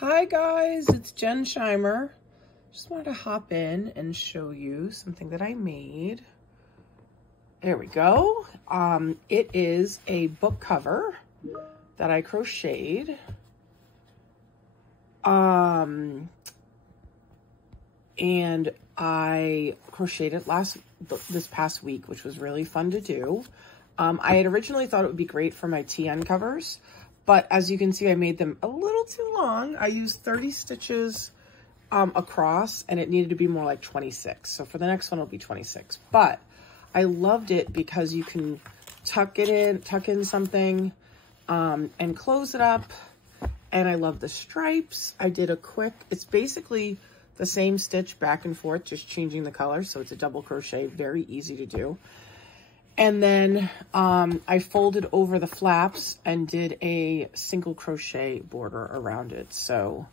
Hi guys, it's Jen Scheimer. Just wanted to hop in and show you something that I made. There we go. It is a book cover that I crocheted. And I crocheted this past week, which was really fun to do. I had originally thought it would be great for my TN covers, but as you can see, I made them a little too long. I used 30 stitches across, and it needed to be more like 26. So for the next one, it'll be 26. But I loved it because you can tuck in something, and close it up. And I love the stripes. I did it's basically the same stitch back and forth, just changing the color. So it's a double crochet, very easy to do. And then I folded over the flaps and did a single crochet border around it. So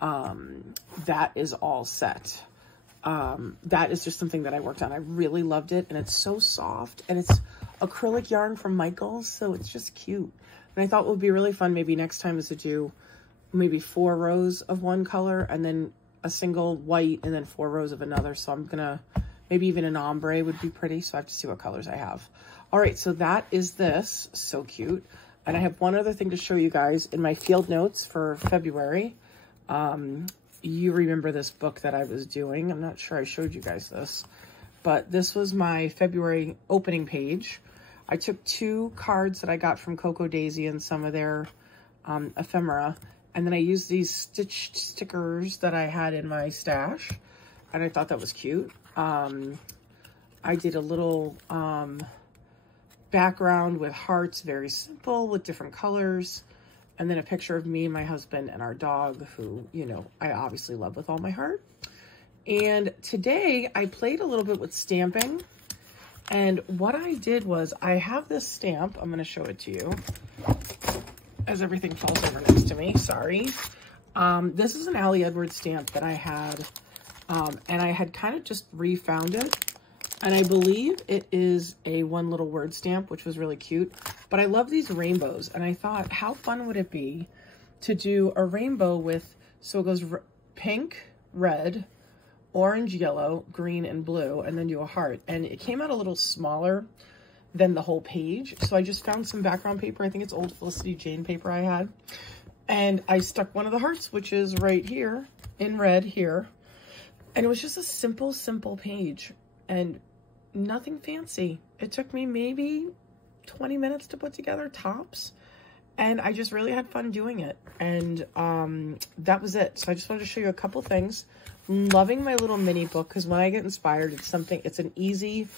that is all set. That is just something that I worked on. I really loved it, and it's so soft, and it's acrylic yarn from Michaels, so it's just cute. And I thought it would be really fun maybe next time is to do maybe 4 rows of one color and then a single white and then 4 rows of another. So I'm gonna, maybe even an ombre would be pretty. So I have to see what colors I have. All right, so that is this. So cute. And I have one other thing to show you guys in my field notes for February. You remember this book that I was doing. I'm not sure I showed you guys this, but this was my February opening page. I took 2 cards that I got from Coco Daisy and some of their ephemera, and then I used these stitched stickers that I had in my stash, and I thought that was cute. I did a little background with hearts, very simple, with different colors, and then a picture of me, my husband, and our dog, who, you know, I obviously love with all my heart. And today I played a little bit with stamping, and what I did was I have this stamp. I'm going to show it to you as everything falls over next to me. Sorry. This is an Allie Edwards stamp that I had, and I had kind of just refound it. And I believe it is a one little word stamp, which was really cute. But I love these rainbows, and I thought, how fun would it be to do a rainbow with, so it goes pink, red, orange, yellow, green, and blue, and then do a heart. And it came out a little smaller than the whole page. So I just found some background paper. I think it's old Felicity Jane paper I had. And I stuck one of the hearts, which is right here, in red here. And it was just a simple, simple page. And nothing fancy. It took me maybe 20 minutes to put together, tops. And I just really had fun doing it. And that was it. So I just wanted to show you a couple things. I'm loving my little mini book, because when I get inspired, it's an easy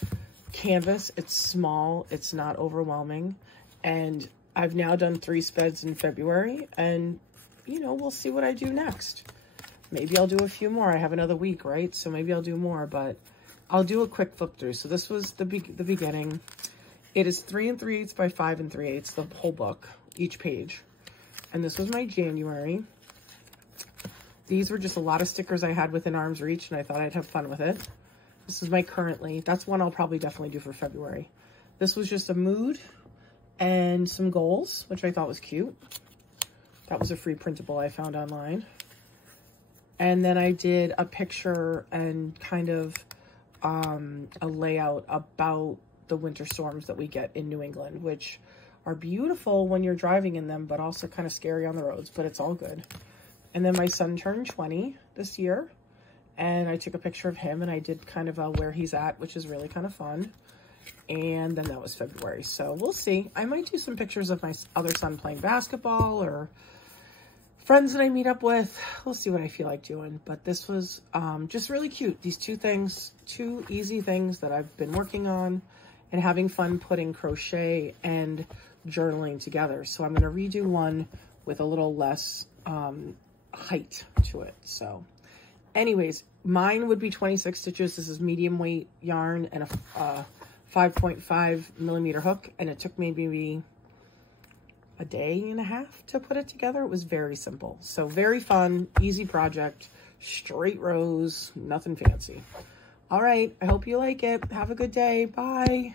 canvas. It's small. It's not overwhelming. And I've now done 3 speds in February. And, you know, we'll see what I do next. Maybe I'll do a few more. I have another week, right? So maybe I'll do more, but I'll do a quick flip through. So this was the beginning. It is 3 3/8 by 5 3/8, the whole book, each page. And this was my January. These were just a lot of stickers I had within arm's reach, and I thought I'd have fun with it. This is my currently. That's one I'll probably definitely do for February. This was just a mood and some goals, which I thought was cute. That was a free printable I found online. And then I did a picture and kind of a layout about the winter storms that we get in New England, which are beautiful when you're driving in them, but also kind of scary on the roads, but it's all good. And then my son turned 20 this year, and I took a picture of him, and I did kind of where he's at, which is really kind of fun. And then that was February. So we'll see. I might do some pictures of my other son playing basketball or friends that I meet up with. We'll see what I feel like doing. But this was just really cute. These 2 things, 2 easy things that I've been working on and having fun putting crochet and journaling together. So I'm going to redo one with a little less height to it. So anyways, mine would be 26 stitches. This is medium weight yarn and a 5.5 millimeter hook. And it took me maybe a day and a half to put it together. It was very simple. So very fun, easy project, straight rows, nothing fancy. All right, I hope you like it. Have a good day. Bye.